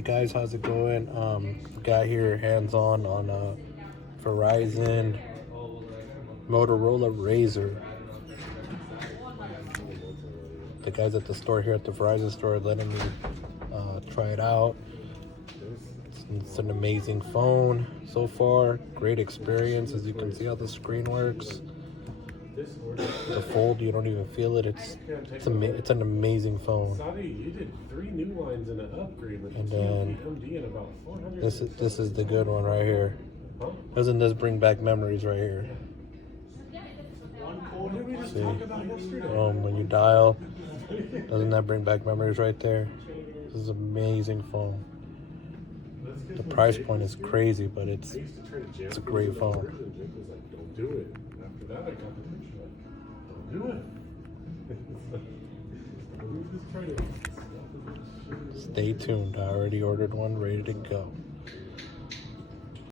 Hey guys, how's it going? Got here hands-on on a Verizon Motorola Razr. The guys at the store here at the Verizon store are letting me try it out. It's an amazing phone so far. Great experience. As you can see how the screen works. The fold, you don't even feel it. It's an amazing phone. You did 3 new lines and an upgrade with And then MD and about 400. this is the good one right here. Doesn't this bring back memories right here? See, when you dial, doesn't that bring back memories right there? This is an amazing phone. The price point is crazy, but it's a great phone. Don't do it. After that, I got the picture. Don't do it. Stay tuned. I already ordered one, ready to go.